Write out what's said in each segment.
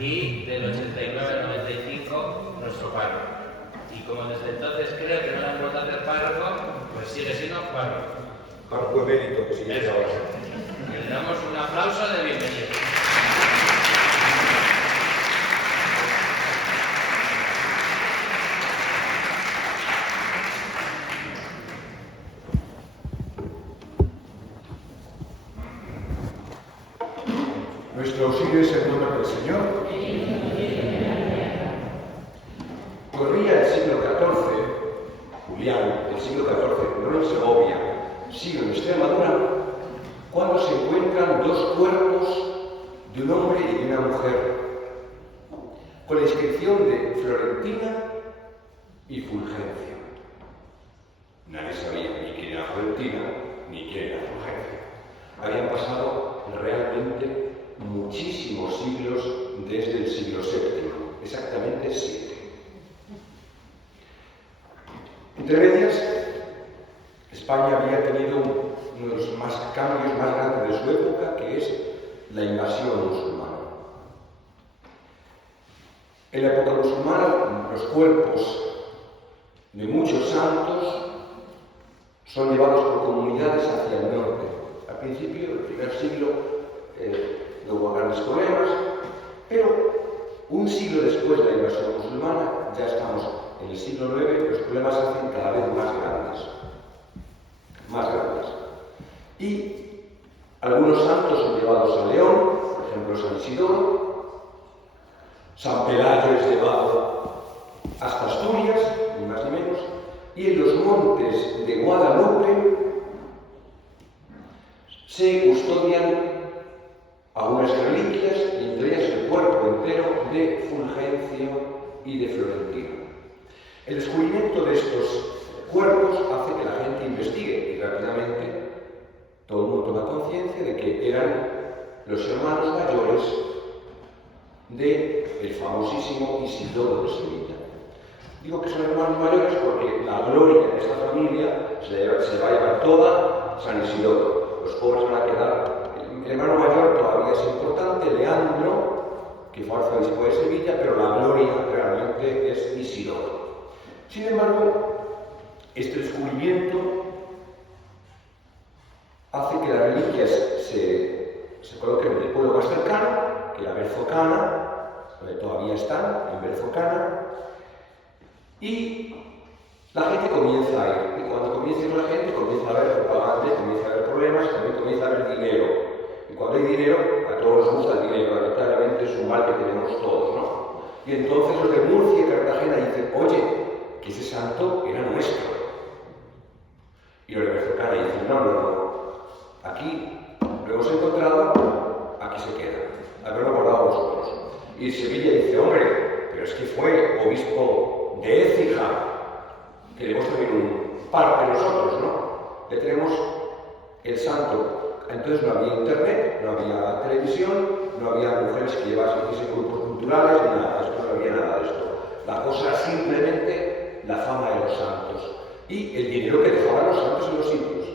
y del 89 al 95 nuestro párroco. Y como desde entonces creo que no le han vuelto a hacer párroco, pues sigue siendo párroco. Párroco emérito, que sigue siendo ahora. Le damos un aplauso de bienvenida. Nuestro auxilio es el nombre del Señor. Corría el siglo XIV, Julián, el siglo XIV, no en Segovia, sino en Extremadura, cuando se encuentran dos cuerpos de un hombre y de una mujer, con la inscripción de Florentina y Fulgencio. Nadie sabía ni quién era Florentina ni quién era Fulgencio. Habían pasado realmente muchísimos siglos desde el siglo VII, exactamente 7. Entre medias, España había tenido uno de los cambios más grandes de su época, que es la invasión musulmana. En la época musulmana, los cuerpos de muchos santos son llevados por comunidades hacia el norte. Al principio, el primer siglo, no hubo grandes problemas, pero un siglo después de la invasión musulmana, ya estamos en el siglo IX, los problemas se hacen cada vez más grandes. Más grandes. Y algunos santos son llevados a León, por ejemplo San Isidoro, San Pelayo es llevado hasta Asturias, ni más ni menos, y en los montes de Guadalupe se custodian algunas reliquias, y entre ellas el cuerpo entero de Fulgencio y de Florentino. El descubrimiento de estos cuerpos hace que la gente investigue y rápidamente todo el mundo toma conciencia de que eran los hermanos mayores del famosísimo Isidoro de Sevilla. Digo que son hermanos mayores porque la gloria de esta familia se le va a llevar toda San Isidoro. Los pobres van a quedar. El hermano mayor todavía es importante, Leandro, que fue arzobispo de Sevilla, pero la gloria realmente es Isidoro. Sin embargo, este descubrimiento hace que las reliquias se coloquen en el pueblo más cercano, que la Berzocana, donde todavía están, en Berzocana, y la gente comienza a ir. Y cuando comienza a ir la gente, comienza a haber propaganda, comienza a haber problemas, también comienza a haber dinero. Y cuando hay dinero, a todos nos gusta el dinero, lamentablemente es un mal que tenemos todos, ¿no? Y entonces los de Murcia y Cartagena dicen, oye, que ese santo era nuestro. Y los de Berzocana dicen, no, aquí lo hemos encontrado, aquí se queda, haberlo guardado vosotros. Y Sevilla dice, hombre, pero es que fue obispo de Écija, que le hemos tenido un par de nosotros, ¿no? Le tenemos el santo. Entonces no había internet, no había televisión, no había mujeres que llevasen grupos culturales, ni nada, esto no había nada de esto. La cosa era simplemente la fama de los santos y el dinero que dejaban los santos en los sitios.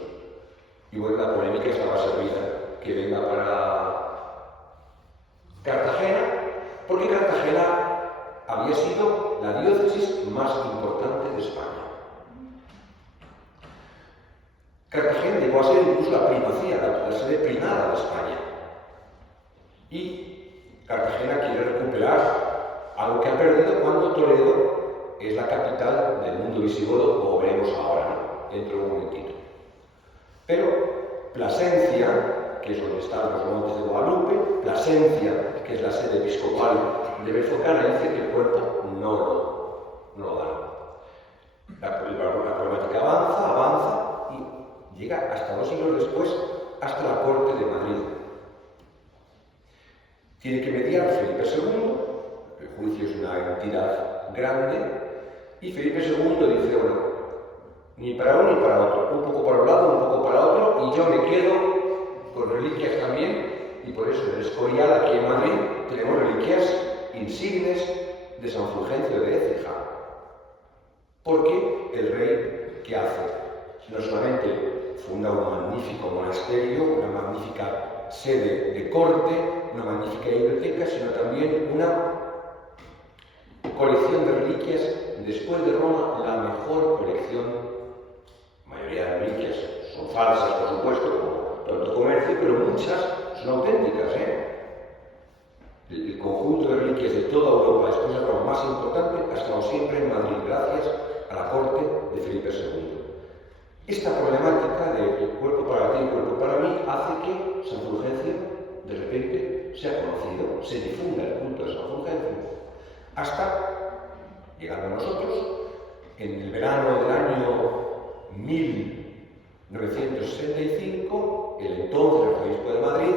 Y bueno, la polémica estaba servida, que venga para Cartagena, porque Cartagena había sido la diócesis más importante de España. Cartagena llegó a ser incluso la primacía, la sede primada de España. Y Cartagena quiere recuperar algo que ha perdido cuando Toledo es la capital del mundo visigodo, como veremos ahora, ¿no? Dentro de un momentito. Pero Plasencia, que es donde están los montes de Guadalupe, Plasencia, que es la sede episcopal de Berzocana, dice que el cuerpo no lo da. La problemática avanza y llega hasta 2 siglos después, hasta la corte de Madrid. Tiene que mediar Felipe II, el juicio es una entidad grande, y Felipe II dice, bueno, ni para uno ni para otro, un poco para un lado, un poco para otro, y yo me quedo con reliquias también, y por eso en el Escorial, aquí en Madrid, tenemos reliquias insignes de San Fulgencio de Écija. Porque el rey, ¿qué hace? No solamente funda un magnífico monasterio, una magnífica sede de corte, una magnífica biblioteca, sino también una colección de reliquias, después de Roma, la mejor colección. La mayoría de reliquias son falsas, por supuesto, como todo el comercio, pero muchas son auténticas, El conjunto de reliquias de toda Europa, después de Roma, más importante, ha estado siempre en Madrid, gracias a la corte de Felipe II. Esta problemática de cuerpo para ti y cuerpo para mí hace que San Fulgencio, de repente, sea conocido, se difunda el culto de San Fulgencio, hasta, llegando a nosotros, en el verano del año 1965, el entonces arzobispo de Madrid,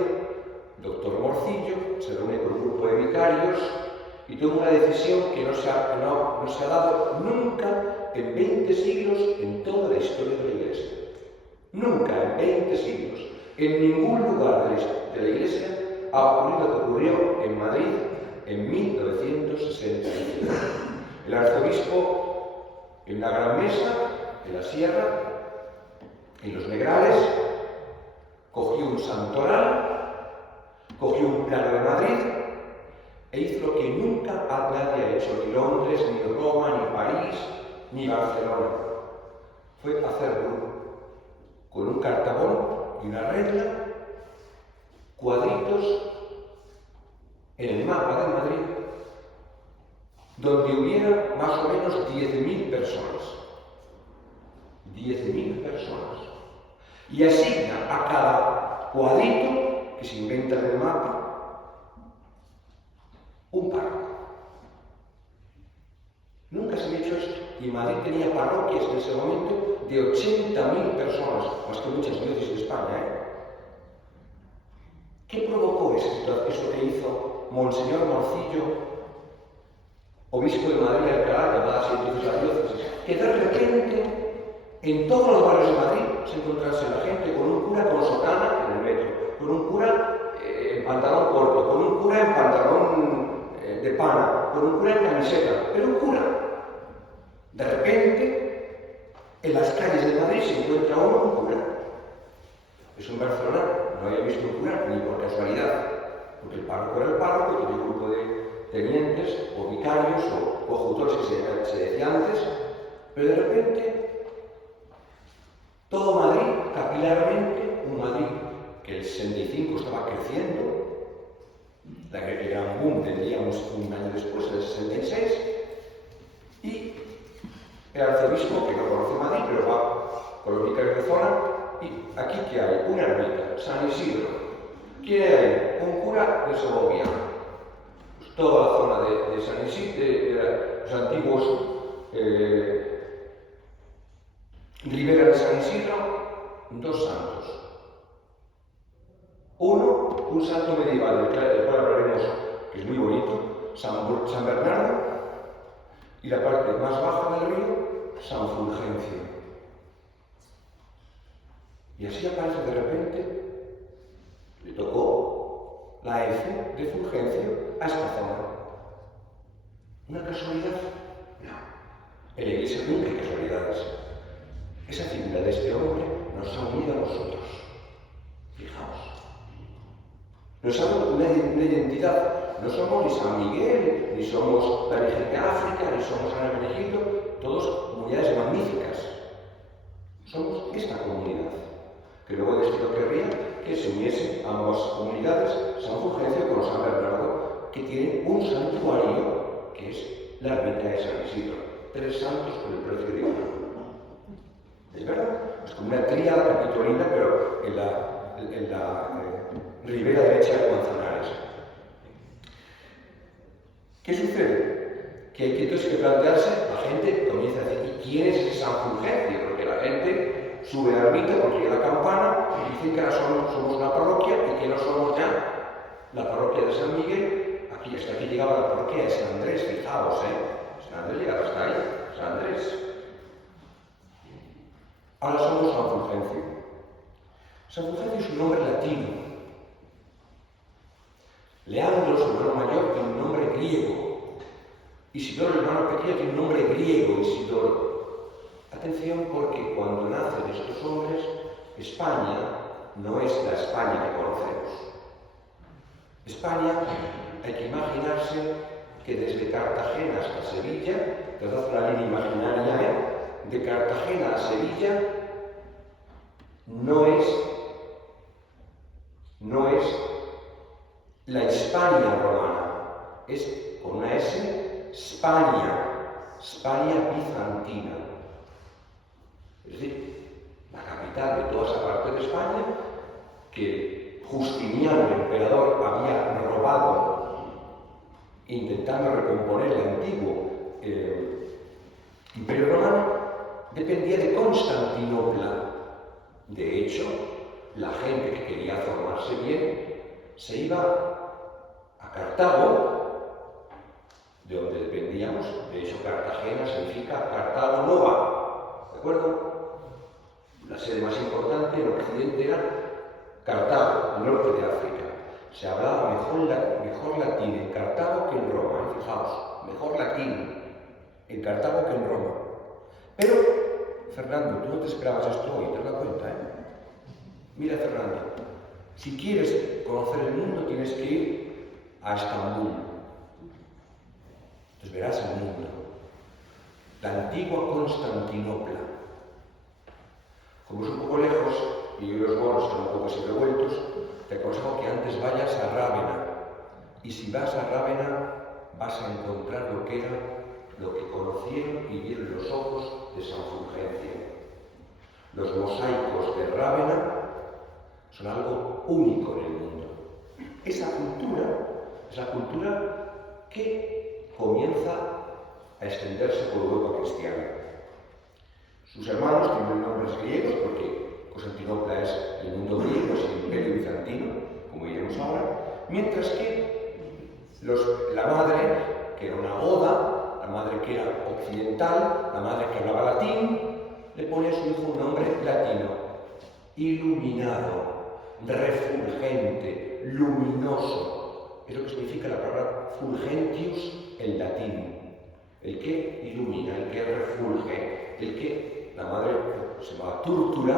doctor Morcillo, se reúne con un grupo de vicarios y toma una decisión que no se ha dado nunca en 20 siglos en toda la historia de la Iglesia. Nunca en 20 siglos, en ningún lugar de la Iglesia ha ocurrido lo que ocurrió en Madrid en 1965. El arzobispo, en una gran mesa, en la sierra, en los Negrales, cogió un santoral, cogió un plano de Madrid e hizo lo que nunca nadie ha hecho, ni Londres, ni Roma, ni París, ni Barcelona. Fue hacerlo con un cartabón y una regla, cuadritos en el mapa de Madrid, donde hubiera más o menos 10.000 personas. 10.000 personas. Y asigna a cada cuadrito que se inventa en el mapa un párroco. Nunca se había hecho esto. Y Madrid tenía parroquias en ese momento de 80.000 personas, más que muchas diócesis de España. ¿Qué provocó eso que hizo Monseñor Morcillo, obispo de Madrid y Alcalá, llamadas entonces las diócesis? Que de repente, en todos los barrios de Madrid, se encontrase la gente con un cura con sotana en el metro, con un cura en pantalón corto, con un cura en pantalón de pana, con un cura en camiseta, pero un cura. De repente, en las calles de Madrid se encuentra uno con cura. Eso en Barcelona no había visto un cura ni por casualidad, porque el párroco era el párroco, tenía un grupo de tenientes o vicarios o cojutores que se decía antes, pero de repente todo Madrid, capilarmente, un Madrid que el 65 estaba creciendo, el gran boom tendríamos un año después, en el 66, y el arzobispo, que no conoce Madrid, pero va con los vicarios de zona, y aquí que hay una ermita, San Isidro. ¿Quién hay ahí? Un cura de Segovia. Pues toda la zona de San Isidro, de los antiguos Ribera de San Isidro, dos santos. Uno, un santo medieval, del cual hablaremos, que es muy bonito, San Bernardo, y la parte más baja del río, San Fulgencio. Y así aparece de repente, le tocó la F de Fulgencio a esta zona. ¿Una casualidad? No. En la Iglesia nunca hay casualidades. Esa figura de este hombre nos ha unido a nosotros. Fijaos. Nos ha dado una identidad. No somos ni San Miguel, ni somos la Virgen de África, ni somos San Hermenegildo, todos comunidades magníficas. Somos esta comunidad, que luego Dios lo querría que se uniesen ambas comunidades, San Fulgencio con San Bernardo, que tienen un santuario, que es la ermita de San Isidro. 3 santos por el precio de uno. ¿Es verdad? Es como una tríada capitolina, pero en la ribera derecha de Manzanares. ¿Qué sucede? Que hay que entonces plantearse, la gente comienza a decir, ¿y quién es ese San Fulgencio? Porque la gente sube a la ermita porque oye la campana y dicen que ahora somos una parroquia y que no somos ya la parroquia de San Miguel. Hasta aquí llegaba la parroquia de San Andrés, fijaos, San Andrés llegaba hasta ahí, San Andrés. Ahora somos San Fulgencio. San Fulgencio es un nombre latino. Leandro, su hermano mayor, tiene un nombre griego. Isidoro, el hermano pequeño, tiene un nombre griego, Isidoro. Atención, porque cuando nacen estos hombres, España no es la España que conocemos. España, hay que imaginarse que desde Cartagena hasta Sevilla, trazad una línea imaginaria, de Cartagena a Sevilla, no es la Hispania romana, es con una S, Spania bizantina. Es decir, la capital de toda esa parte de España, que Justiniano, el emperador, había robado, intentando recomponer el antiguo Imperio Romano, dependía de Constantinopla. De hecho, la gente que quería formarse bien se iba a Cartago, de donde dependíamos. De hecho, Cartagena significa Cartago Nova, ¿de acuerdo? La sede más importante en Occidente era Cartago, el norte de África. Se hablaba mejor latín en Cartago que en Roma, fijaos, mejor latín en Cartago que en Roma. Pero, Fernando, tú no te esperabas esto hoy, te das cuenta, Mira, Fernando, si quieres conocer el mundo tienes que ir a Estambul. Entonces verás el mundo. La antigua Constantinopla. Como es un poco lejos y los bonos están un poco así revueltos, te aconsejo que antes vayas a Rávena. Y si vas a Rávena, vas a encontrar lo que conocieron y vieron los ojos de San Fulgencio. Los mosaicos de Rávena son algo único en el mundo. Esa cultura es la cultura que comienza a extenderse por Europa cristiana. Sus hermanos tienen nombres griegos porque Constantinopla es el mundo griego, es el Imperio Bizantino, como diremos ahora, mientras que la madre, que era una goda, la madre que era occidental, la madre que hablaba latín, le pone a su hijo un nombre latino: iluminado, refulgente, luminoso. Es lo que significa la palabra fulgentius en latín. El que ilumina, el que refulge, el que la madre se llama Túrtura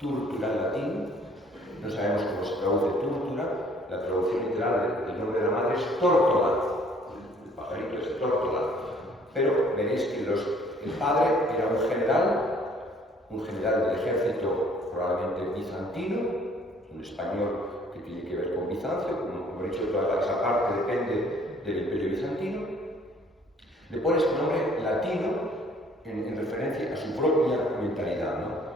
en latín. No sabemos cómo se traduce Túrtura. La traducción literal del nombre de la madre es Tórtola. El pajarito es Tórtola. Pero veréis que el padre era un general del ejército probablemente bizantino, un español que tiene que ver con Bizancio, como he dicho, toda esa parte depende del Imperio Bizantino. Le pone este nombre latino en referencia a su propia mentalidad, ¿no?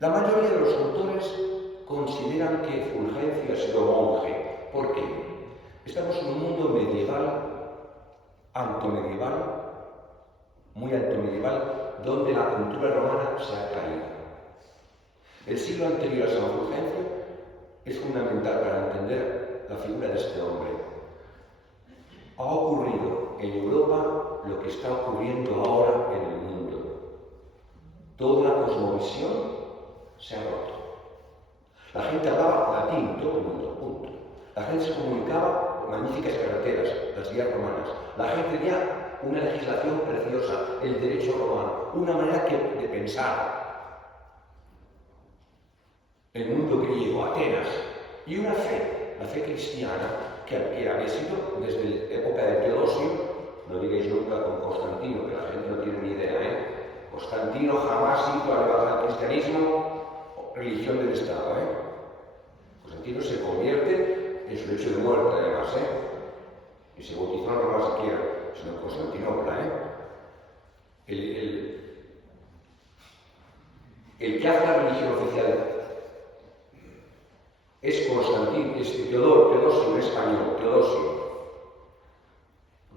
La mayoría de los autores consideran que Fulgencio ha sido monje. ¿Por qué? Estamos en un mundo medieval, altomedieval, muy altomedieval, donde la cultura romana se ha caído. El siglo anterior a San Fulgencio es fundamental para entender la figura de este hombre. Ha ocurrido en Europa lo que está ocurriendo ahora en el mundo. Toda la cosmovisión se ha roto. La gente hablaba latín, todo el mundo, punto. La gente se comunicaba por magníficas carreteras, las vías romanas. La gente tenía una legislación preciosa, el derecho romano, una manera de pensar. El mundo griego, Atenas, y una fe, la fe cristiana, que había sido desde la época de Teodosio. No digáis nunca con Constantino, que la gente no tiene ni idea, Constantino jamás hizo al cristianismo religión del Estado, Constantino se convierte en su lecho de muerte, además, y se bautizó no Roma siquiera, sino en Constantinopla, El que hace la religión oficial es Constantino, es Teodosio, un español, Teodosio.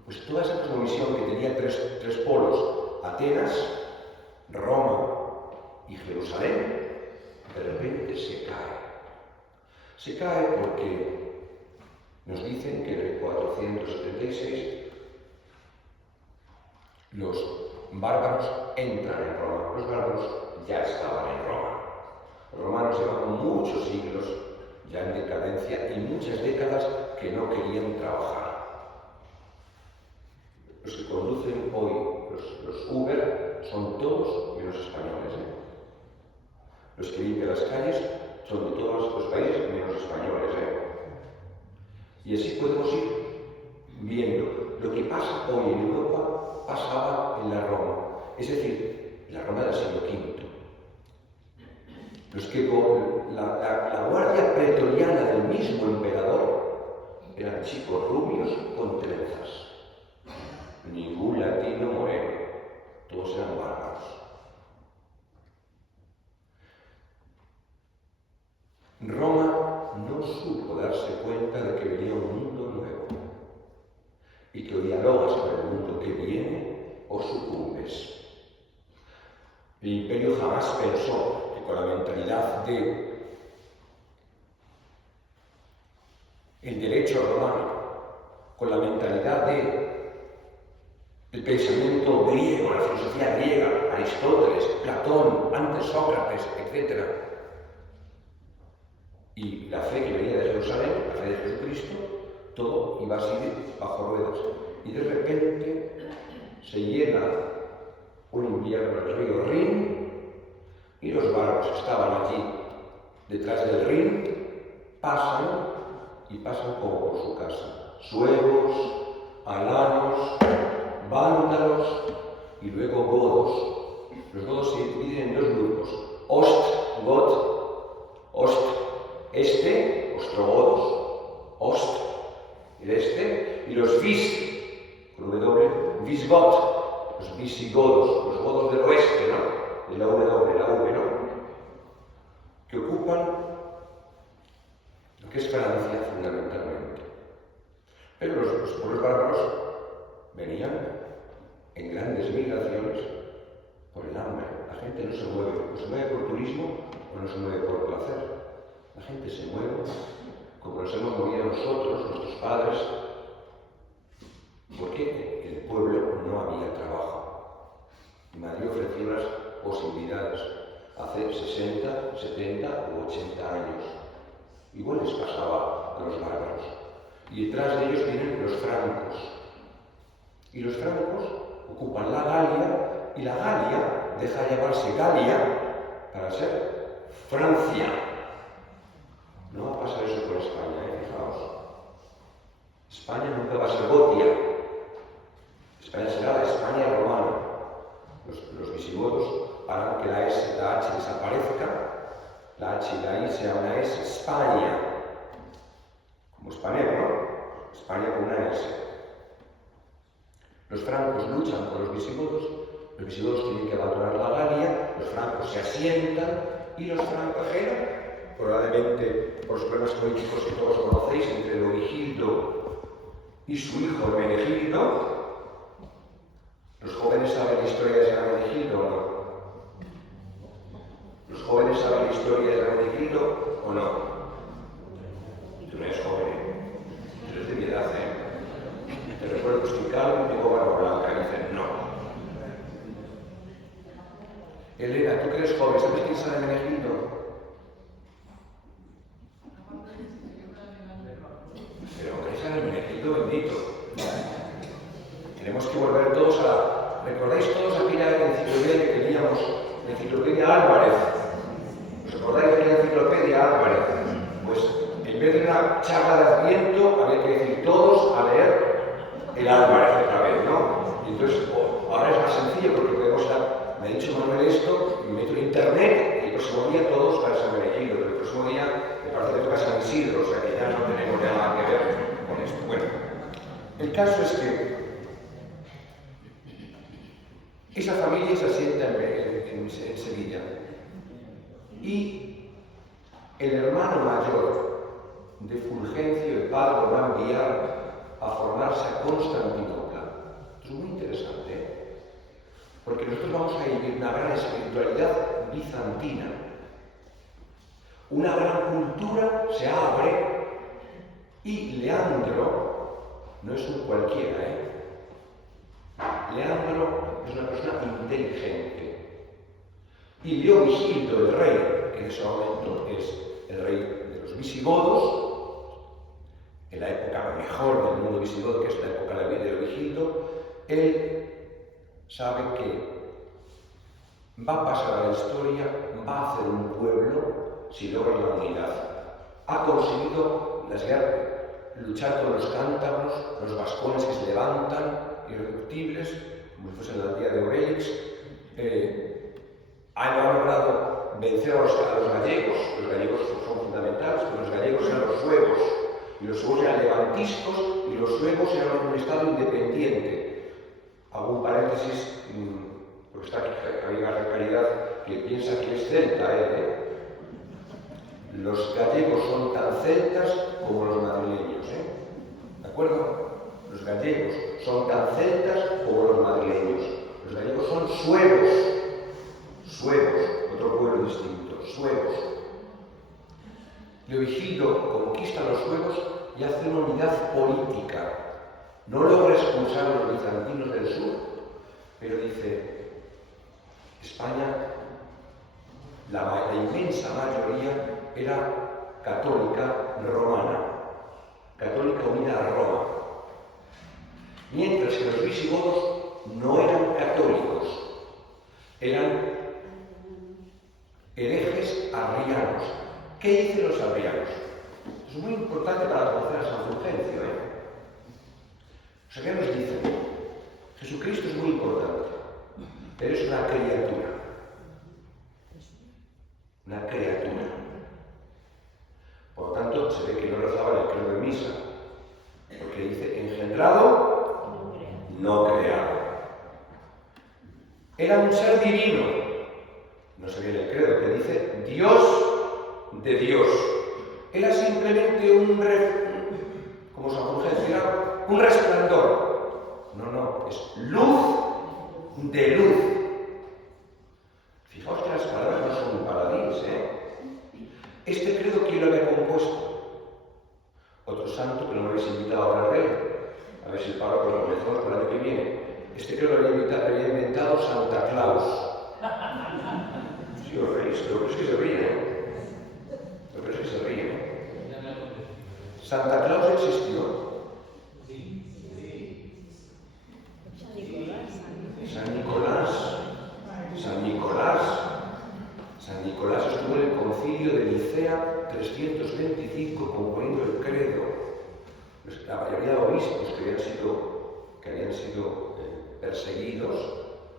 Pues toda esa cosmovisión que tenía tres polos, Atenas, Roma y Jerusalén, de repente se cae. Se cae porque nos dicen que en el 476 los bárbaros entran en Roma. Los bárbaros ya estaban en Roma. Los romanos llevaban muchos siglos ya en decadencia y muchas décadas que no querían trabajar. Los que conducen hoy los Uber son todos menos españoles. Los que limpian las calles son de todos los países menos españoles. Y así podemos ir viendo lo que pasa hoy en Europa, pasaba en la Roma, es decir, en la Roma del siglo V. Los que con la guardia pretoriana del mismo emperador eran chicos rubios con trenzas. Ningún latino moreno, todos eran bárbaros. Roma no supo darse cuenta de que venía un mundo nuevo y que o dialogas con el mundo que viene o sucumbes. El imperio jamás pensó que con la mentalidad de el derecho romano, con la mentalidad el pensamiento griego, la filosofía griega, Aristóteles, Platón, antes Sócrates, etc. Y la fe que venía de Jerusalén, la fe de Jesucristo, todo iba así bajo ruedas. Y de repente se llena un invierno el río Rin y los bárbaros que estaban allí detrás del Rin pasan como por su casa. Suevos, alanos, vándalos y luego godos. Los godos se dividen en dos grupos: Ost, ostrogodos, el este, y los con Visigot, los visigodos, los godos del oeste, ¿no? De la V, ¿no? Que ocupan lo que es Francia fundamentalmente. Pero los pueblos bárbaros venían en grandes migraciones por el hambre. La gente no se mueve, o se mueve por turismo o no se mueve por placer. La gente se mueve como nos hemos movido nosotros, nuestros padres, porque en el pueblo no había trabajo. Y Madrid ofreció unas posibilidades hace 60, 70 u 80 años. Igual les pasaba a los bárbaros. Y detrás de ellos vienen los francos. Y los francos ocupan la Galia, y la Galia deja de llamarse Galia para ser Francia. No va a pasar eso con España, fijaos. España nunca va a ser Gotia. España será la España romana. Los visigodos harán que la S, la H desaparezca, la H y la I sea una S, España. Como español, ¿no? España con una S. Los francos luchan con los visigodos tienen que abandonar la Galia, los francos se asientan y los francogenos, probablemente por los problemas políticos que todos conocéis entre Leovigildo y su hijo Hermenegildo. ¿Los jóvenes saben la historia de Hermenegildo o no? ¿Los jóvenes saben la historia de Hermenegildo o no? Tú no eres joven, tú eres de mi edad, ¿eh? Te recuerdo que estoy calvo y tengo barba blanca, y dicen no. Elena, tú que eres joven, ¿sabes quién es Hermenegildo? Pero que es Hermenegildo bendito. Tenemos que volver todos a... ¿Recordáis todos aquella enciclopedia que teníamos? La enciclopedia Álvarez. ¿Os acordáis de aquella enciclopedia Álvarez? Pues en vez de una charla de Adviento, había que decir todos a leer el Álvarez otra vez, ¿no? Y entonces, ahora es más sencillo porque podemos estar... Me ha dicho Manuel esto, me meto en internet y el próximo día todos para San Benedicto, pero el próximo día me parece que toca San Isidro, o sea que ya no tenemos nada que ver con esto. Bueno, el caso es que esa familia se asienta en Sevilla y el hermano mayor de Fulgencio, el padre, lo va a enviar a formarse a Constantinopla. Esto es muy interesante, ¿eh? Porque nosotros vamos a vivir una gran espiritualidad bizantina. Una gran cultura se abre y Leandro no es un cualquiera, ¿eh? Leandro es una persona inteligente. Y Leovigildo, el rey, que en ese momento es el rey de los visigodos, en la época mejor del mundo visigodo, que es la época de Leovigildo, él sabe que va a pasar a la historia, va a hacer un pueblo si logra la unidad. Ha conseguido luchar con los cántabros, los vascones que se levantan, irreductibles, como si fuesen la aldea de Obélix. Ha logrado vencer a los gallegos. Los gallegos son fundamentales, pero los gallegos eran los suevos, y los suevos eran levantiscos, y los suevos eran un estado independiente. Hago un paréntesis, porque está aquí Javier Caridad, que piensa que es celta, Los gallegos son tan celtas como los madrileños, ¿de acuerdo? Los gallegos son tan celtas como los madrileños. Los gallegos son suevos, otro pueblo distinto, suevos. Leovigildo conquista a los suevos y hace una unidad política. No logra expulsar a los bizantinos del sur, pero dice, España, la inmensa mayoría era católica romana, católica unida a Roma, mientras que los visigodos no eran católicos, eran herejes arrianos. ¿Qué dicen los arrianos? Es muy importante para conocer a San Fulgencio. Los arrianos dicen, Jesucristo es muy importante, pero es una criatura. Una criatura. Por lo tanto, se ve que no rezaba el credo de misa, porque dice engendrado, no creado. Era un ser divino. No se ve en el credo, que dice Dios de Dios. Era simplemente como San Fulgencio, era un resplandor. No, es luz de luz. Fijaos que las palabras no son paladines, Este credo, ¿quién lo había compuesto? Otro santo que no me habéis invitado ahora al rey. A ver si el párroco lo mejor para el año que viene. Este credo lo había inventado Santa Claus. Sí, os reís, pero es que se ríe, Pero es que se ríe, ¿Santa Claus existió? San Nicolás estuvo en el concilio de Nicea 325 componiendo el credo. La mayoría de obispos que habían sido perseguidos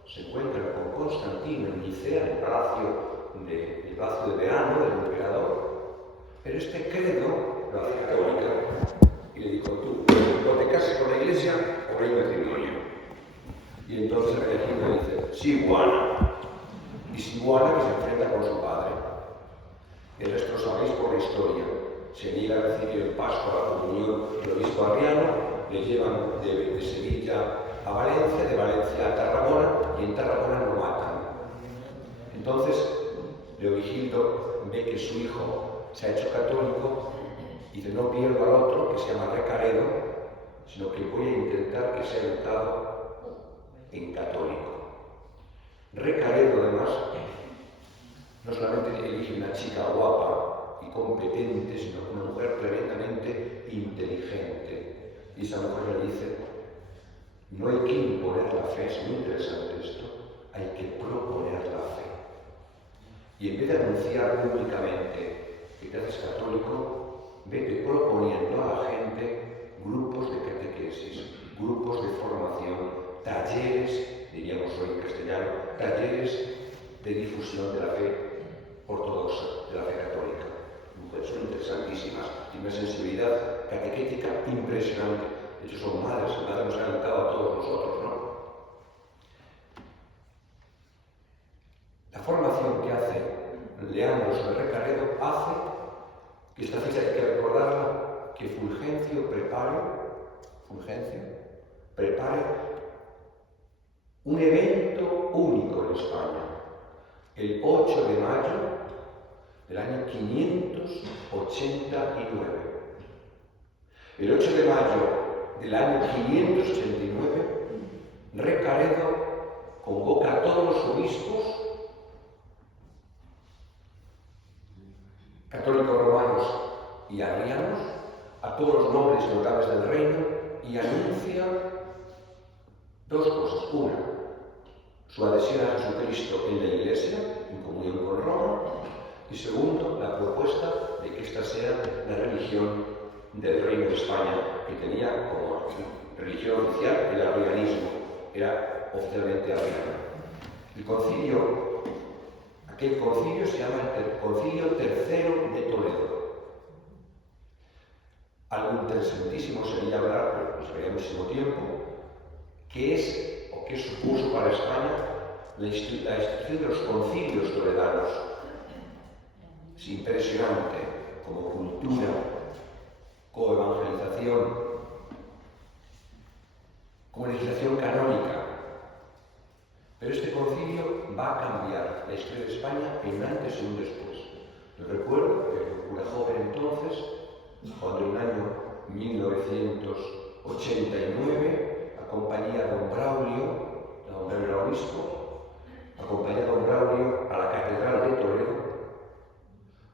se encuentran con Constantino en Nicea, en el palacio de verano del emperador. Pero este credo lo hace católica y le dijo, tú, o te cases con la iglesia o hay matrimonio. Y entonces el regimiento dice, Siguana. Y Siguana que se enfrenta con su padre. El resto lo sabéis por la historia. Se niega a recibir el paso a la comunión del obispo arriano, le llevan de Sevilla a Valencia, de Valencia a Tarragona, y en Tarragona lo matan. Entonces, Leovigildo ve que su hijo se ha hecho católico y dice, no pierdo al otro, que se llama Recaredo, sino que voy a intentar que sea educado en católico. Recaredo, además, no solamente elige una chica guapa y competente, sino una mujer tremendamente inteligente. Y esa mujer le dice, no hay que imponer la fe, es muy interesante esto, hay que proponer la fe. Y en vez de anunciar públicamente que te haces católico, vete proponiendo a la gente grupos de catequesis, grupos de formación, talleres, diríamos hoy en castellano, talleres de difusión de la fe ortodoxa, de la fe católica. Mujeres son interesantísimas, tienen una sensibilidad catequética impresionante. De hecho, son madres nos han educado a todos nosotros, ¿no? La formación que hace Leandro sobre Recaredo hace que esta fecha hay que recordarla, que Fulgencio prepare un evento único en España, el 8 de mayo del año 589. El 8 de mayo del año 589, Recaredo convoca a todos los obispos católicos romanos y arrianos, a todos los nobles y notables del reino, y anuncia dos cosas. Una, su adhesión a Jesucristo en la Iglesia, en comunión con Roma, y segundo, la propuesta de que esta sea la religión del Reino de España, que tenía como religión oficial el arrianismo, era oficialmente arriano. El concilio, aquel concilio se llama el Concilio III de Toledo. Algo interesantísimo sería hablar, pero nos vería muchísimo tiempo, qué es o qué supuso para España la institución de los concilios toledanos. Es impresionante como cultura, como evangelización, como legislación canónica. Pero este concilio va a cambiar la historia de España en un antes y un después. Yo recuerdo que era joven entonces, cuando en el año 1989 acompañé a don Braulio era obispo, acompañé a don Braulio a la Catedral de Toledo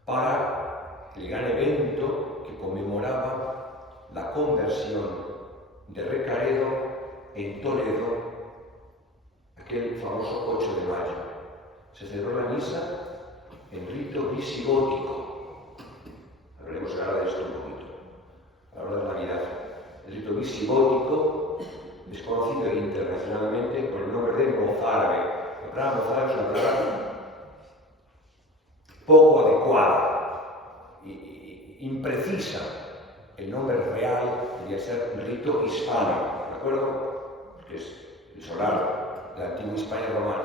para el gran evento que conmemoraba la conversión de Recaredo en Toledo, aquel famoso 8 de mayo. Se celebró la misa en rito visigótico. Hablaremos ahora de esto un poquito, a la hora de Navidad. El rito visigótico es conocido internacionalmente por el nombre de mozárabe. La palabra mozárabe es una palabra poco adecuada, imprecisa. El nombre real debería ser rito hispano, ¿de acuerdo? Que es el solar de la antigua España romana,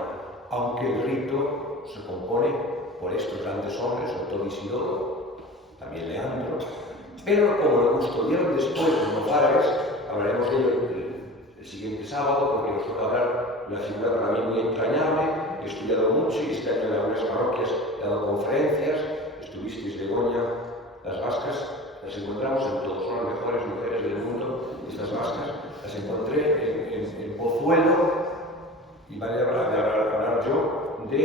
aunque el rito se compone por estos grandes hombres, sobre todo Isidoro, también Leandro, pero como lo custodiaron después los mozárabes, hablaremos de ello el siguiente sábado, porque nos toca hablar de una figura para mí muy entrañable, que he estudiado mucho y este año en algunas parroquias he dado conferencias. Estuvisteis Begoña, las vascas, las encontramos en todos, son las mejores mujeres del mundo, estas vascas, las encontré en Pozuelo, y vale hablar yo de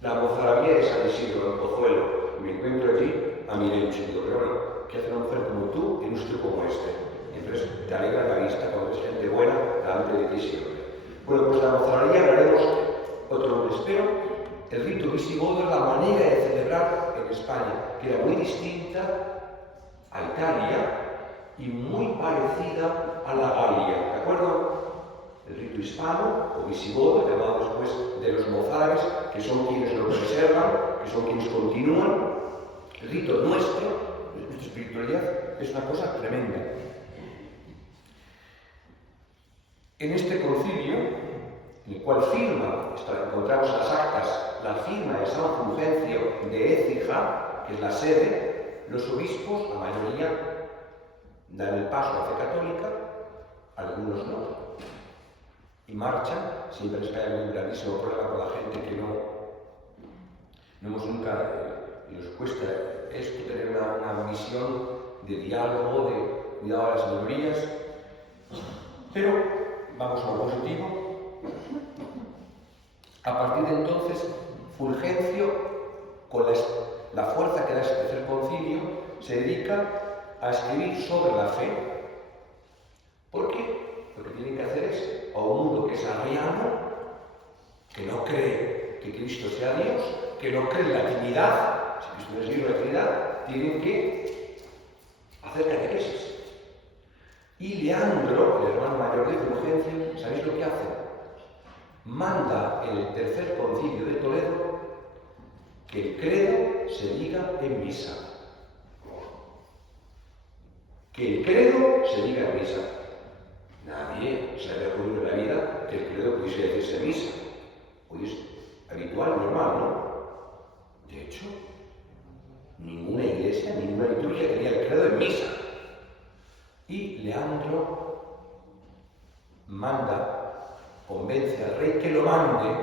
la mozarabía de San Isidro, en Pozuelo, y me encuentro allí a Mirenche, y digo, pero bueno, ¿qué hace una mujer como tú en un sitio como este? Y entonces te alegra la vista cuando ves gente buena delante de ti siempre. Bueno, pues la mozarabía hablaremos otro lunes, pero el rito visigodo es la manera de celebrar en España, que era muy distinta a Italia y muy parecida a la Galia, ¿de acuerdo? El rito hispano o visigodo, llamado después de los mozárabes, que son quienes lo preservan, que son quienes continúan. El rito nuestro, nuestra espiritualidad, es una cosa tremenda. En este concilio, en el cual encontramos las actas, la firma de San Fulgencio de Écija, que es la sede, los obispos, la mayoría, dan el paso a la fe católica, algunos no, y marchan. Siempre en España hay un grandísimo problema con la gente que no hemos nunca, y nos cuesta esto, tener una visión de diálogo, de cuidado a las minorías, pero vamos a lo positivo. A partir de entonces, Fulgencio, con la fuerza que da este tercer concilio, se dedica a escribir sobre la fe. ¿Por qué? Lo que tienen que hacer es a un mundo que es arriano, que no cree que Cristo sea Dios, que no cree en la Trinidad. Si Cristo no es Dios, la Trinidad, tienen que hacer catequesis. Y Leandro, el hermano mayor de Fulgencio, ¿sabéis lo que hace? Manda en el tercer concilio de Toledo que el credo se diga en misa. Que el credo se diga en misa. Nadie se le ocurrido en la vida que el credo pudiese decirse en misa. Hoy es habitual, normal, ¿no? De hecho, ninguna iglesia, ninguna liturgia tenía el credo en misa. Y Leandro convence al rey que lo mande,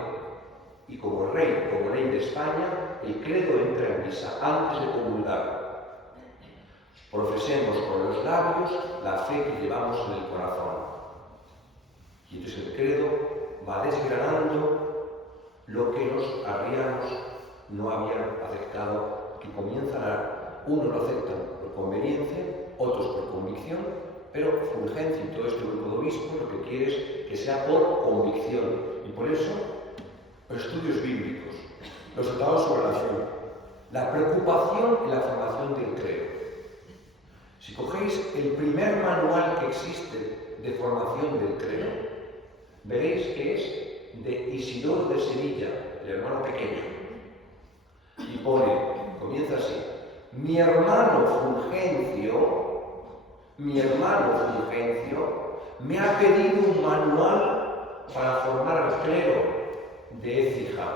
y como rey de España, el credo entra en misa antes de comulgar. Profesemos con los labios la fe que llevamos en el corazón. Y entonces el credo va desgranando lo que los arrianos no habían aceptado, que unos lo aceptan por conveniencia, otros por convicción, pero Fulgencio y todo este grupo de obispos lo que quiere es que sea por convicción. Y por eso los estudios bíblicos, los tratados sobre la fe, la preocupación en la formación del credo. Si cogéis el primer manual que existe de formación del credo, veréis que es de Isidoro de Sevilla, el hermano pequeño. Y comienza así: mi hermano Fulgencio me ha pedido un manual para formar al clero de Écija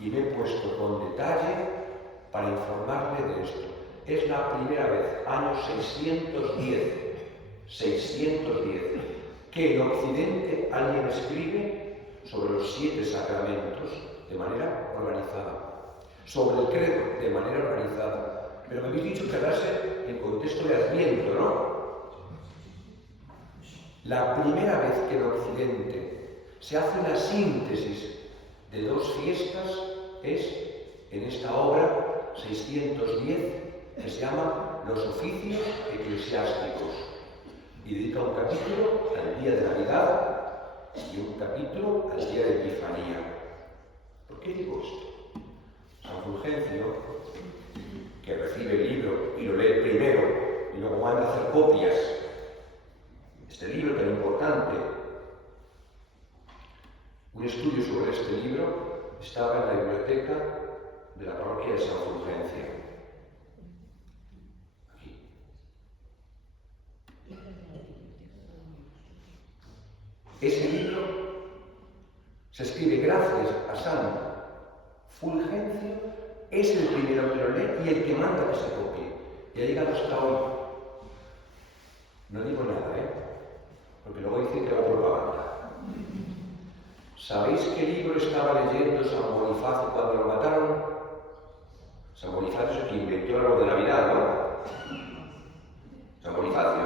y me he puesto con detalle para informarle de esto. Es la primera vez, año 610, que en Occidente alguien escribe sobre los 7 sacramentos de manera organizada, sobre el credo de manera organizada. Pero me habéis dicho que hablase en contexto de Adviento, ¿no? La primera vez que en Occidente se hace una síntesis de 2 fiestas es en esta obra 610 que se llama Los oficios eclesiásticos, y dedica un capítulo al día de Navidad y un capítulo al día de Epifanía. ¿Por qué digo esto? San Fulgencio, que recibe el libro y lo lee primero y luego manda a hacer copias, este libro tan importante, un estudio sobre este libro estaba en la biblioteca de la parroquia de San Fulgencio. Aquí. Ese libro se escribe gracias a San Fulgencio, es el primero que lo lee y el que manda que se copie. Y ha llegado hasta hoy. No digo nada, porque luego dicen que va propaganda. ¿Sabéis qué libro estaba leyendo San Bonifacio cuando lo mataron? San Bonifacio es el que inventó el árbol de Navidad, ¿no? San Bonifacio.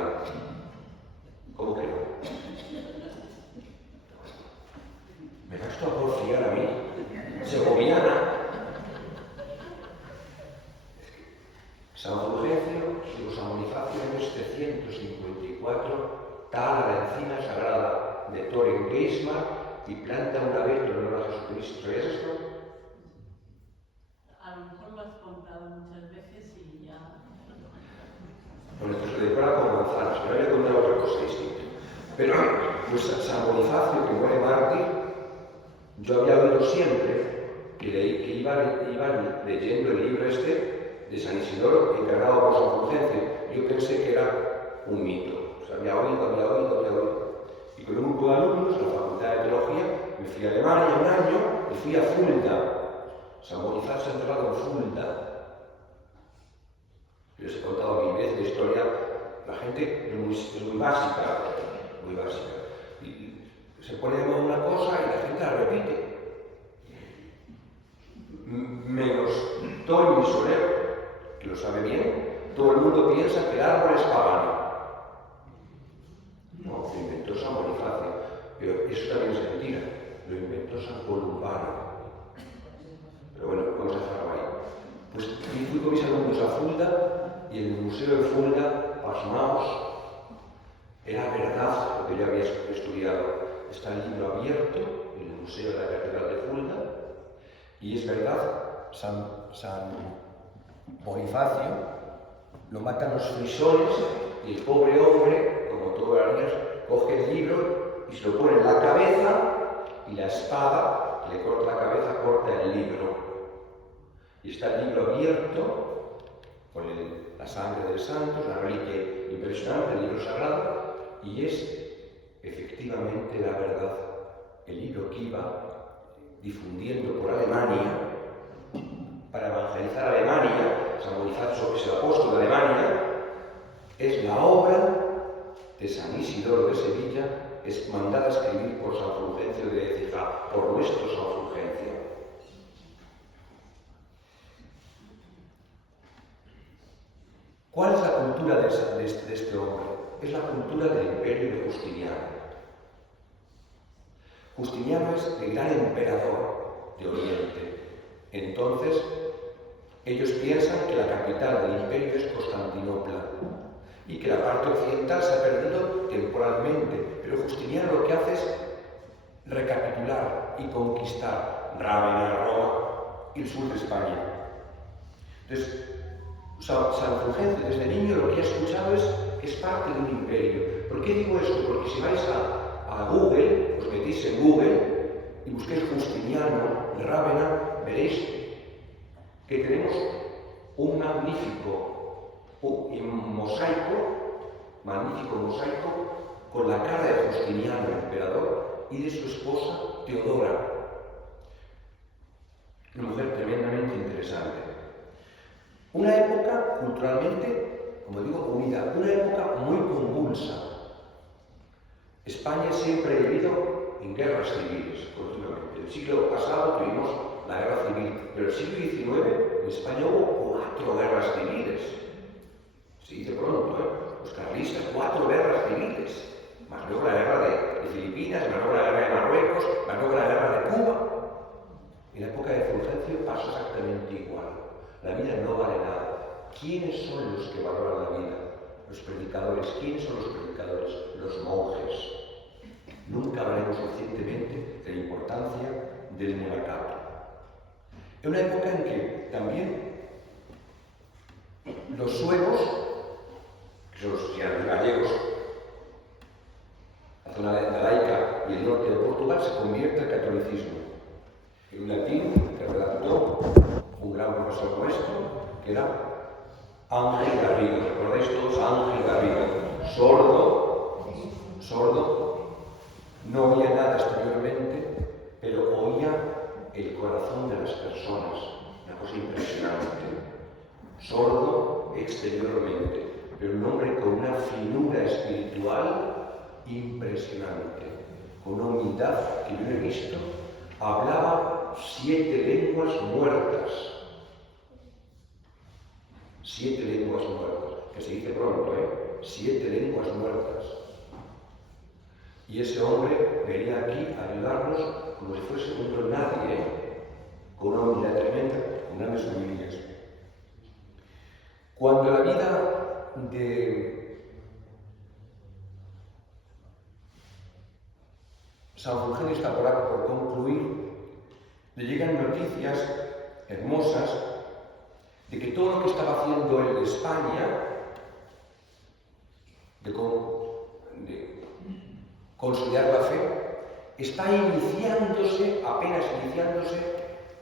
¿Cómo que no? Me da esto a porfiar a mí. Segoviana. San Fulgencio, digo San Bonifacio, en 754, tala la encina sagrada de Toren Geismar y planta un abeto en honor a Jesucristo. ¿Sabías esto? A lo mejor lo has contado muchas veces y ya. Bueno, esto se decora con manzanas, pero voy a contar otra cosa distinta. Pero, pues San Bonifacio, que muere mártir, yo había oído siempre que iban leyendo el libro este de San Isidoro, encargado por San Fulgencio. Yo pensé que era un mito. O sea, había oído. Y con un grupo de alumnos en la Facultad de Teología me fui a Alemania un año y fui a Fulda. San Bonifacio se ha enterrado en Fulda. Yo les he contado 1000 veces la historia. La gente es muy básica. Y se pone de moda una cosa y la gente la repite. Menos Tony Soler, que lo sabe bien, todo el mundo piensa que el árbol es pagano. No, lo inventó San Bonifacio, pero eso también es mentira, lo inventó San Columbano. Pero bueno, vamos a dejarlo ahí. Pues fui con mis alumnos a Fulda y en el museo de Fulda, pasmaos, era verdad lo que yo había estudiado. Está el libro abierto en el museo de la Catedral de Fulda y es verdad, San Bonifacio lo matan los frisones y el pobre hombre, como todo Arias, coge el libro y se lo pone en la cabeza y la espada que le corta la cabeza corta el libro. Y está el libro abierto con la sangre del santo, una reliquia impresionante, el libro sagrado, y es efectivamente la verdad. El libro que iba difundiendo por Alemania para evangelizar Alemania, San Bonifacio es el apóstol de Alemania, es la obra de San Isidoro de Sevilla, es mandada a escribir por San Fulgencio de Écija, por nuestro San Fulgencio. ¿Cuál es la cultura de este hombre? Es la cultura del imperio de Justiniano. Justiniano es el gran emperador de Oriente. Entonces, ellos piensan que la capital del imperio es Constantinopla y que la parte occidental se ha perdido temporalmente, pero Justiniano lo que hace es recapitular y conquistar Rávena, Roma y el sur de España. Entonces, San Fulgencio desde niño lo que ha escuchado es que es parte de un imperio. ¿Por qué digo esto? Porque si vais a Google, os metéis en Google y busquéis Justiniano y Rávena, veréis que tenemos un magnífico mosaico con la cara de Justiniano, el emperador, y de su esposa Teodora. Una mujer tremendamente interesante. Una época culturalmente, como digo, unida, una época muy convulsa. España siempre ha vivido en guerras civiles, continuamente. El siglo pasado tuvimos la guerra civil, pero el siglo XIX en España hubo 4 guerras civiles. Sí, de pronto, los carlistas, 4 guerras civiles. Más luego la guerra de Filipinas, más luego la guerra de Marruecos, más luego la guerra de Cuba. En la época de Fulgencio pasa exactamente igual. La vida no vale nada. ¿Quiénes son los que valoran la vida? Los predicadores. ¿Quiénes son los predicadores? Los monjes. Nunca hablaremos suficientemente de la importancia del monacato. En una época en que también los suevos, que son los cristianos gallegos, la zona galaica y el norte de Portugal, se convierte al catolicismo. En un latín que redactó un gran profesor nuestro, que era Ángel Garrido. ¿Recordáis todos a Ángel Garrido? Sordo, no oía nada exteriormente, pero oía el corazón de las personas, una cosa impresionante. Sordo exteriormente, pero un hombre con una finura espiritual impresionante, con una humildad que yo no he visto. Hablaba 7 lenguas muertas. 7 lenguas muertas, que se dice pronto, 7 lenguas muertas. Y ese hombre venía aquí a ayudarnos como si fuese un don nadie, con una humildad tremenda, con grandes humillas. Cuando la vida de San Fulgencio está por concluir, le llegan noticias hermosas de que todo lo que estaba haciendo él en España, de consolidar la fe, está apenas iniciándose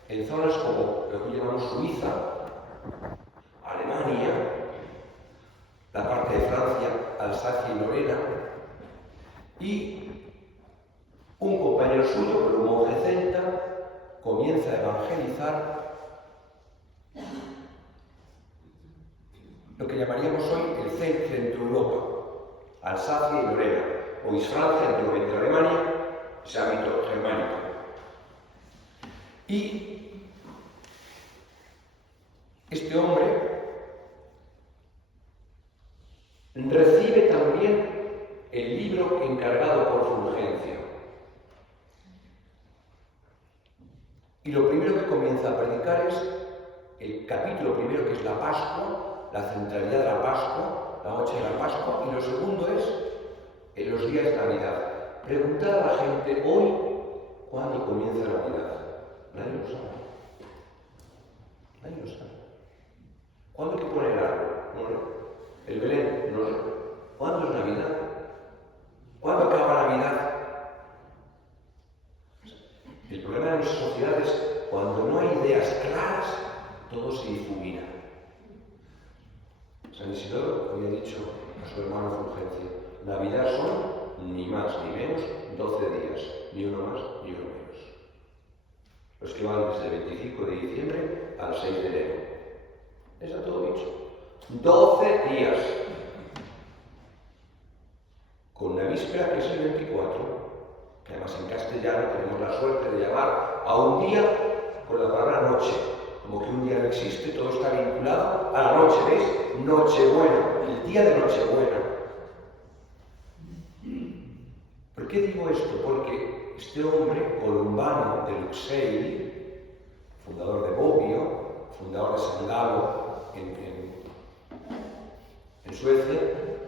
en zonas como lo que llamamos Suiza, Alemania, la parte de Francia, Alsacia y Lorena, y un compañero suyo, un monje celta, comienza a evangelizar lo que llamaríamos hoy el centro Europa, Alsacia y Lorena, hoy es Francia, antiguamente Alemania, ese ámbito germánico. Y este hombre recibe también el libro encargado por Fulgencio. Y lo primero que comienza a predicar es el capítulo primero, que es la Pascua, la centralidad de la Pascua, la noche de la Pascua, y lo segundo es en los días de Navidad. Preguntad a la gente hoy cuándo comienza la Navidad. Nadie lo sabe. Nadie lo sabe. ¿Cuándo hay que poner el árbol? No lo. El Belén, no lo. ¿Cuándo es Navidad? ¿Cuándo acaba Navidad? El problema de nuestra sociedad es cuando no hay ideas claras, todo se difumina. San Isidoro había dicho a su hermano Fulgencio: Navidad son ni más ni menos 12 días, ni uno más ni uno menos. Los que van desde el 25 de diciembre al 6 de enero. Está todo dicho. 12 días. Con la víspera, que es el 24, que además en castellano tenemos la suerte de llamar a un día con la palabra noche, como que un día no existe, todo está vinculado a la noche, ¿veis? Nochebuena, el día de Nochebuena. ¿Por qué digo esto? Porque este hombre, Columbano de Luxeuil, fundador de Bobbio, fundador de San Galo en Suecia,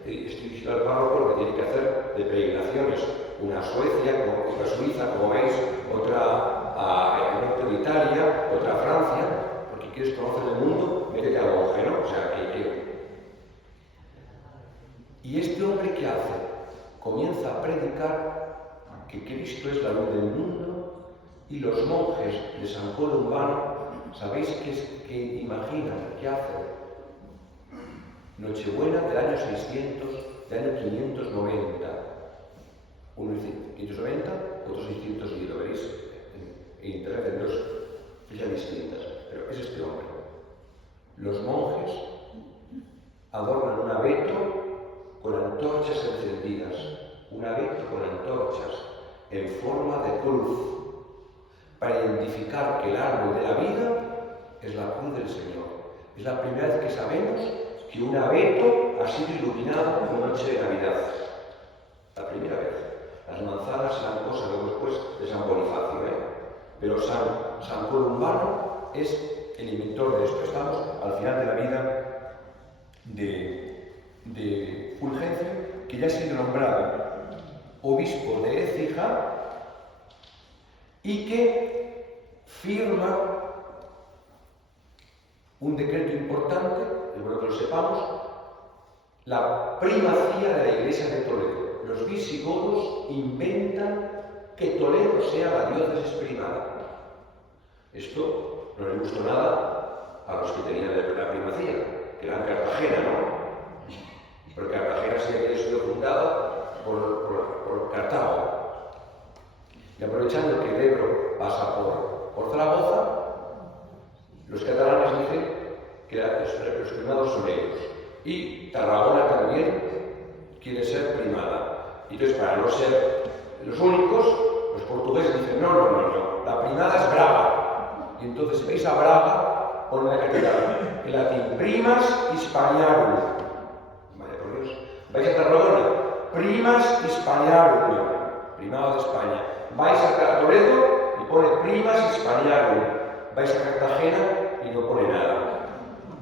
estoy diciendo al párroco lo que tiene que hacer de peregrinaciones. Una a Suecia, otra a Suiza, como veis, otra al norte de Italia, otra a Francia, porque quieres conocer el mundo, métete al monje, ¿no? O sea, que a predicar que Cristo es la luz del mundo y los monjes de San Columbano, ¿sabéis qué imaginan, qué hacen? Nochebuena del año 600, del año 590. Uno dice 590, otro 610, lo veréis en internet en dos fechas distintas, pero es este hombre. Los monjes adornan un abeto con antorchas encendidas, un abeto con antorchas en forma de cruz, para identificar que el árbol de la vida es la cruz del Señor. Es la primera vez que sabemos que un abeto ha sido iluminado con noche de Navidad. La primera vez. Las manzanas serán cosas luego después de San Bonifacio, pero San Columbano es el inventor de esto. Estamos al final de la vida de Fulgencio, que ya ha sido nombrado obispo de Écija y que firma un decreto importante, es bueno que lo sepamos, la primacía de la Iglesia de Toledo. Los visigodos inventan que Toledo sea la diócesis primada. Esto no le gustó nada a los que tenían la primacía, que eran Cartagena, ¿no? Porque Cartagena sí había sido fundada por Cartago. Y aprovechando que el Ebro pasa por Zaragoza, los catalanes dicen que los primados son ellos. Y Tarragona también quiere ser primada. Y entonces, para no ser los únicos, los portugueses dicen, no, la primada es Braga. Y entonces, si veis a Braga, ponen la catedral en latín, primas Hispaniarum. Vaya por Dios. Vais a Tarragona, primas Hispaniarum, primado de España. Vais a Toledo y pone primas Hispaniarum. Vais a Cartagena y no pone nada.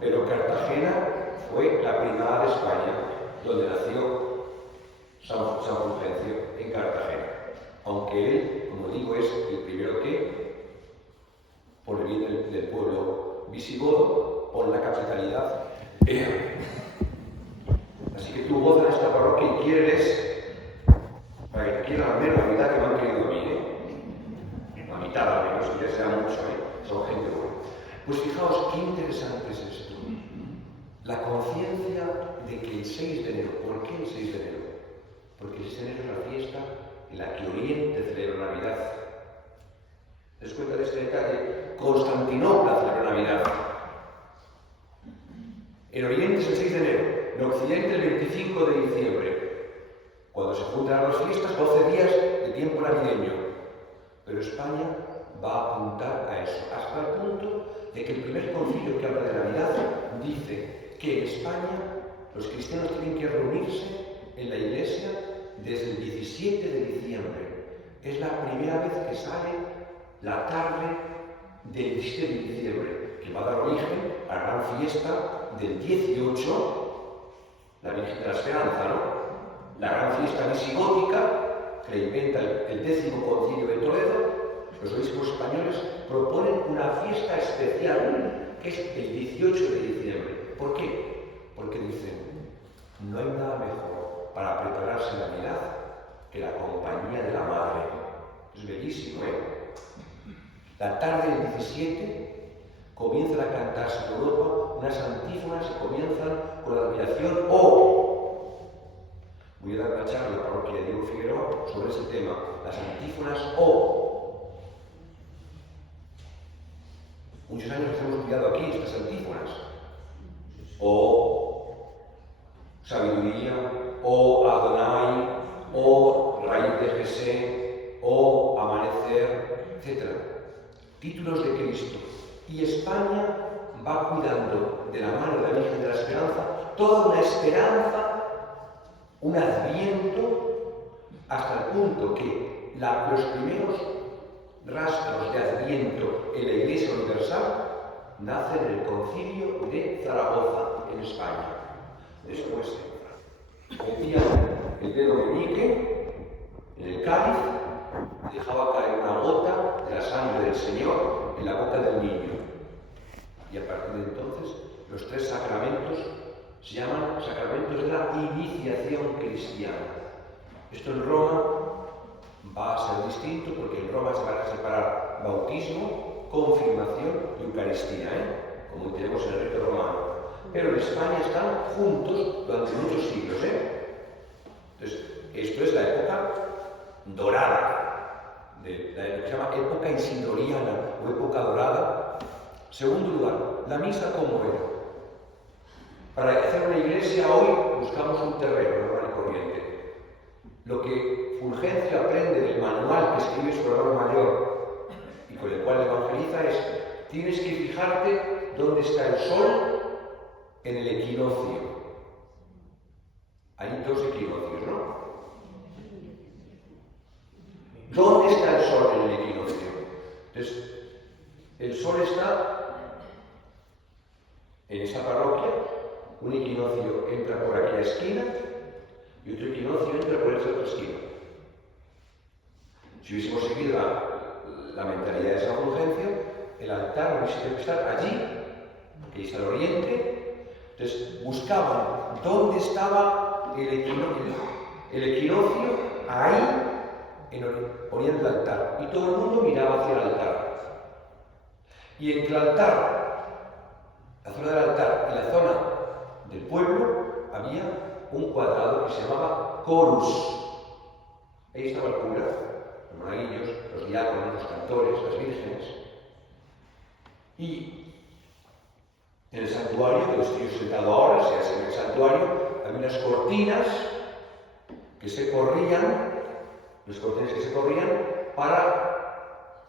Pero Cartagena fue la primada de España, donde nació San Fulgencio, en Cartagena. Aunque él, como digo, es el primero que, por el bien del pueblo visigodo, por la capitalidad. Así que tú gozas en esta parroquia y quieres, para que te quieran al menos la mitad que me han querido a mí, la mitad al menos, que ya sea mucho, son gente buena. Pues fijaos qué interesante es esto. La conciencia de que el 6 de enero, ¿por qué el 6 de enero? Porque el 6 de enero es la fiesta en la que Oriente celebra Navidad. ¿Te das cuenta de este detalle? Constantinopla celebra Navidad. En Oriente es el 6 de enero, en Occidente el 25 de diciembre. Cuando se juntan las fiestas, 12 días de tiempo navideño. Pero España va a apuntar a eso, hasta el punto de que el primer concilio que habla de Navidad dice que en España los cristianos tienen que reunirse en la iglesia desde el 17 de diciembre. Es la primera vez que sale la tarde del 17 de diciembre, que va a dar origen a la gran fiesta del 18, la Virgen de la Esperanza, ¿no? La gran fiesta visigótica, que la inventa el 10º concilio de Toledo. Los obispos españoles proponen una fiesta especial, que es el 18 de diciembre. ¿Por qué? Porque dicen, no hay nada mejor para prepararse la Navidad que la compañía de la Madre. Es bellísimo, La tarde del 17 comienzan a cantarse en Europa unas antífonas que comienzan con la admiración Voy a dar una charla en la parroquia de Diego Figueroa sobre ese tema, las antífonas Muchos años hemos estudiado aquí estas antífonas. Sabiduría, Adonai, raíz de Jesé, amanecer, etc. Títulos de Cristo. Y España va cuidando de la mano de la Virgen de la Esperanza toda una esperanza, un adviento, hasta el punto que los primeros rastros de adviento en la Iglesia Universal nacen en el Concilio de Zaragoza, en España. Después, metían el dedo meñique en el cáliz, dejaba caer una gota de la sangre del Señor en la boca del niño. Y a partir de entonces, los 3 sacramentos se llaman sacramentos de la iniciación cristiana. Esto en Roma distinto porque en Roma se van a separar bautismo, confirmación y Eucaristía, como tenemos en el rito romano. Pero en España están juntos durante muchos siglos. Entonces, esto es la época dorada, de la que se llama época isidoriana o época dorada. Segundo lugar, la misa como era. Para hacer una iglesia hoy buscamos un terreno normal y corriente. Lo que Fulgencio aprende del manual que escribe su hermano mayor y con el cual evangeliza es: tienes que fijarte dónde está el sol en el equinoccio. Hay 2 equinoccios, ¿no? ¿Dónde está el sol en el equinoccio? Entonces, el sol está en esa parroquia, un equinoccio entra por aquella esquina y otro equinoccio entra por esa otra esquina. Si hubiésemos seguido la mentalidad de San Fulgencio, el altar hubiese tenido que estar allí, que ahí está el oriente. Entonces buscaban dónde estaba el equinoccio, ahí ponían el altar y todo el mundo miraba hacia el altar. Y entre el altar, la zona del altar y la zona del pueblo, había un cuadrado que se llamaba corus. Ahí estaba el cura, los monaguillos, los diáconos, los cantores, las vírgenes. Y en el santuario, donde estoy sentado ahora, se hace en el santuario, había unas cortinas que se corrían, para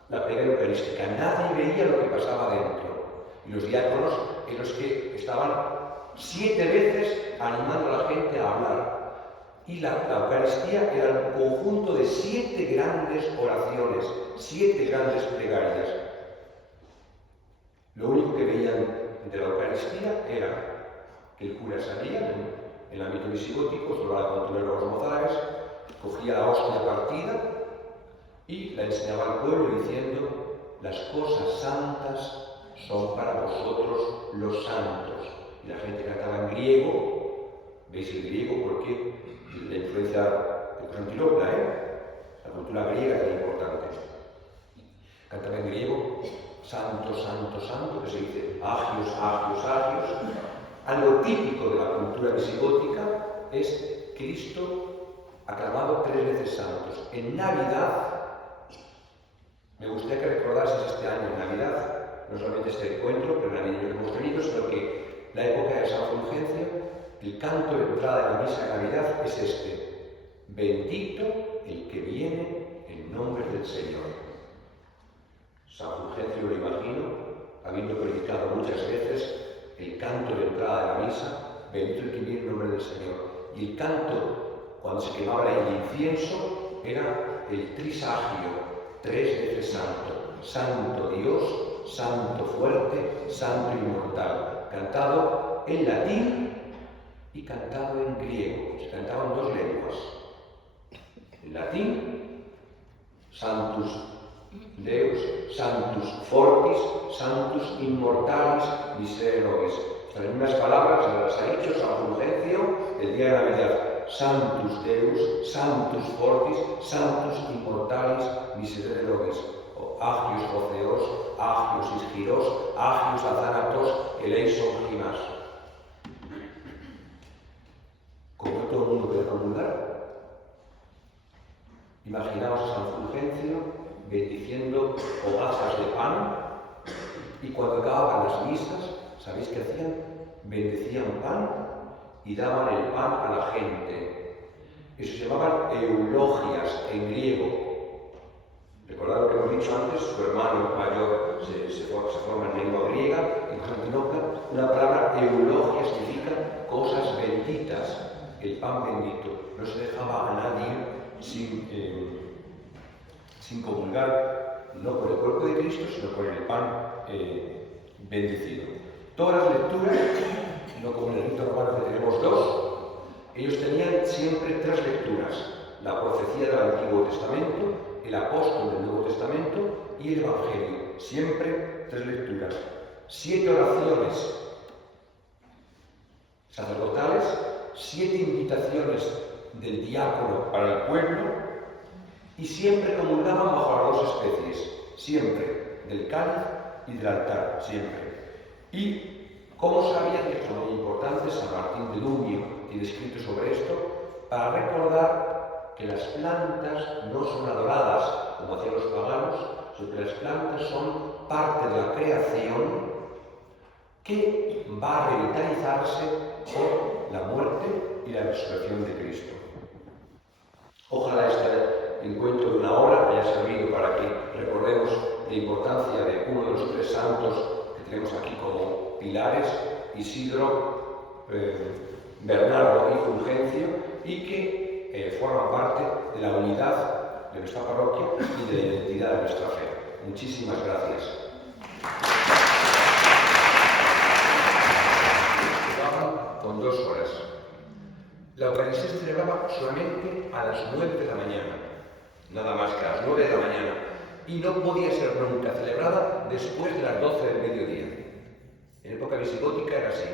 la pega eucarística. Nadie veía lo que pasaba dentro. Y los diáconos eran los que estaban 7 veces animando a la gente a hablar. Y la Eucaristía era un conjunto de 7 grandes oraciones, 7 grandes plegarias. Lo único que veían de la Eucaristía era que el cura salía en el ámbito visigótico, sobre la cultura de los mozárabes, cogía la hostia partida y la enseñaba al pueblo diciendo: las cosas santas son para vosotros los santos. Y la gente cantaba en griego. ¿Veis el griego? Porque la influencia de Constantinopla, la cultura griega es muy importante. Cantaba en griego: santo, santo, santo, que se dice agios, agios, agios. Algo típico de la cultura visigótica es Cristo aclamado 3 veces santos. En Navidad, me gustaría que recordases este año en Navidad, no solamente este encuentro, pero el navideño que hemos tenido, sino que la época de San Fulgencio, el canto de entrada de la misa de Navidad es este: bendito el que viene en nombre del Señor. San Fulgencio, lo imagino, habiendo predicado muchas veces el canto de entrada de la misa: bendito el que viene en nombre del Señor. Y el canto, cuando se quemaba el incienso, era el trisagio: 3 veces santo, santo Dios, santo fuerte, santo inmortal, cantado en latín y cantado en griego. Se cantaban 2 lenguas. En latín, Sanctus Deus, Sanctus Fortis, Sanctus Immortalis Miserere Nobis. Estas mismas palabras las ha dicho San Fulgencio el día de Navidad: Sanctus Deus, Sanctus Fortis, Sanctus Immortalis Miserere Nobis. O Agios Oceos, Agios Isgiros, Agios Athanatos, Eleison Gimas. Como todo el mundo puede formular, imaginaos a San Fulgencio bendiciendo hogazas de pan, y cuando acababan las misas, ¿sabéis qué hacían? Bendecían pan y daban el pan a la gente. Eso se llamaban eulogias en griego. Recordad lo que hemos dicho antes: su hermano mayor se forma en lengua griega, en Constantinopla. Una palabra eulogia significa cosas benditas, el pan bendito. No se dejaba a nadie sin comulgar, no con el cuerpo de Cristo, sino con el pan bendecido. Todas las lecturas, no como en el rito romano que tenemos 2, ellos tenían siempre 3 lecturas: la profecía del Antiguo Testamento, el apóstol del Nuevo Testamento y el Evangelio. Siempre 3 lecturas. 7 oraciones sacerdotales, 7 invitaciones del diácono para el pueblo y siempre comulgaban bajo las dos especies, siempre, del cáliz y del altar, siempre. Y como sabían, que esto es muy importante, San Martín de Dumio tiene escrito sobre esto, para recordar que las plantas no son adoradas, como hacían los paganos, sino que las plantas son parte de la creación que va a revitalizarse por la muerte y la resurrección de Cristo. Ojalá este encuentro de una hora haya servido para que recordemos la importancia de uno de los tres santos que tenemos aquí como pilares, Isidro, Bernardo y Fulgencio, y que forman parte de la unidad de nuestra parroquia y de la identidad de nuestra fe. Muchísimas gracias. Con 2 horas. La Eucaristía se celebraba solamente a las 9 de la mañana, nada más que a las 9 de la mañana, y no podía ser nunca celebrada después de las 12 del mediodía. En época visigótica era así.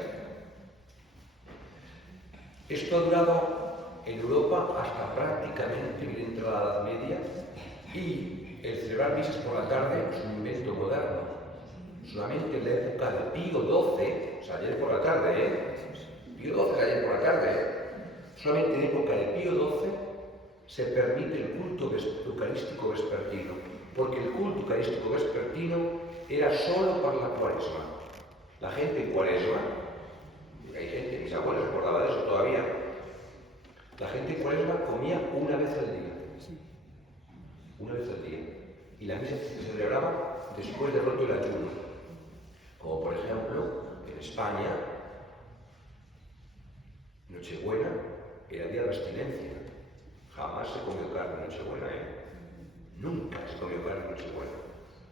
Esto ha durado en Europa hasta prácticamente bien entrada la Edad Media, y el celebrar misas por la tarde es un invento moderno. Solamente en la época de Pío XII, o sea, ayer por la tarde, Pío XII, ayer por la tarde, solamente en época de Pío XII se permite el culto eucarístico vespertino, porque el culto eucarístico vespertino era solo para la Cuaresma. La gente en Cuaresma, hay gente, mis abuelos recordaban eso todavía, la gente en Cuaresma comía una vez al día. Una vez al día. Y la misa se celebraba después de roto el ayuno. Como por ejemplo, en España, Nochebuena era día de abstinencia. Jamás se comió carne en Nochebuena, Nunca se comió carne en Nochebuena.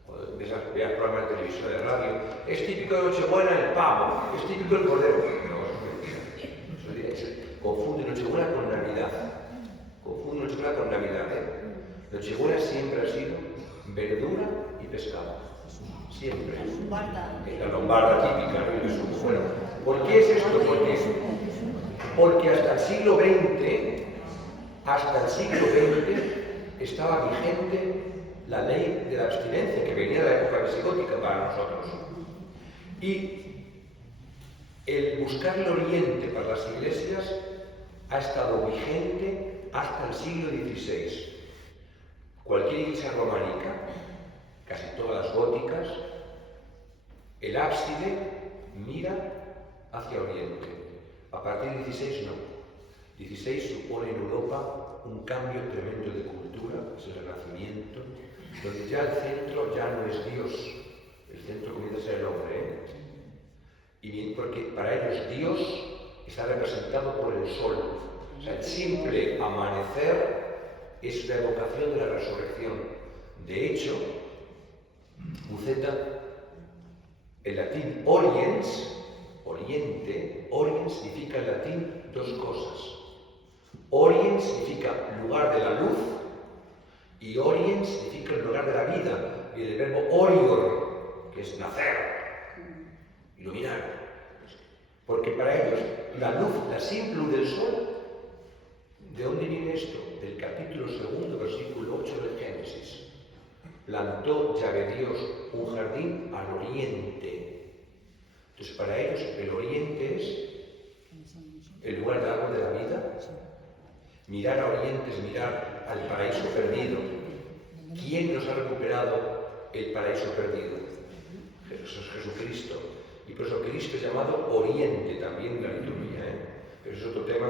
Cuando veas programas de televisión, de radio, es típico de Nochebuena el pavo, es típico el cordero. No, eso es mentira. Confunde Nochebuena con Navidad. Confunde Nochebuena con Navidad, Nochebuena siempre ha sido verdura y pescado. Siempre. La lombarda típica, ¿no? Y eso, bueno, ¿por qué es esto? Porque hasta el siglo XX, estaba vigente la ley de la abstinencia, que venía de la época visigótica para nosotros. Y el buscar el oriente para las iglesias ha estado vigente hasta el siglo XVI. Cualquier iglesia románica, casi todas las góticas, el ábside mira hacia oriente. A partir del XVI no. 16 supone en Europa un cambio tremendo de cultura, es el Renacimiento, donde ya el centro ya no es Dios, el centro comienza a ser el hombre, Y bien, porque para ellos Dios está representado por el sol. O sea, el simple amanecer es la evocación de la resurrección. De hecho, Buceta, el latín oriens, oriente, oriens significa en latín dos cosas. Oriens significa lugar de la luz y oriens significa el lugar de la vida, y el verbo orior, que es nacer, iluminar. Porque para ellos la luz, la simple luz del sol, ¿de dónde viene esto? Del capítulo 2, versículo 8 del Génesis. Plantó Yahvé Dios un jardín al oriente. Entonces para ellos el oriente es el lugar del árbol de la vida. Mirar a oriente es mirar al paraíso perdido. ¿Quién nos ha recuperado el paraíso perdido? Jesucristo. Y por eso Cristo es llamado Oriente también en la liturgia, Pero es otro tema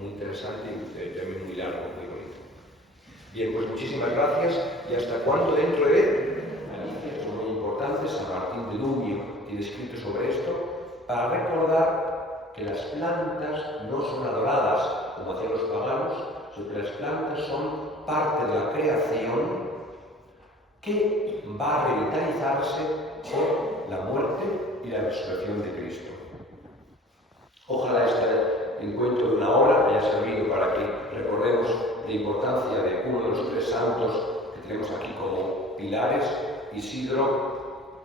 muy interesante y también muy largo, muy bonito. Bien, pues muchísimas gracias. ¿Y hasta cuándo dentro de? Es muy importante, San Martín de Dumio tiene escrito sobre esto, para recordar que las plantas no son adoradas como hacían los paganos, sino que las plantas son parte de la creación que va a revitalizarse por la muerte y la resurrección de Cristo. Ojalá este encuentro de una hora haya servido para que recordemos la importancia de uno de los tres santos que tenemos aquí como pilares, Isidro,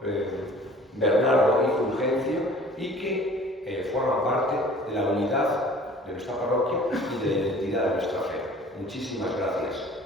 Bernardo y Fulgencio, y que forman parte de la unidad de nuestra parroquia y de la identidad de nuestra fe. Muchísimas gracias.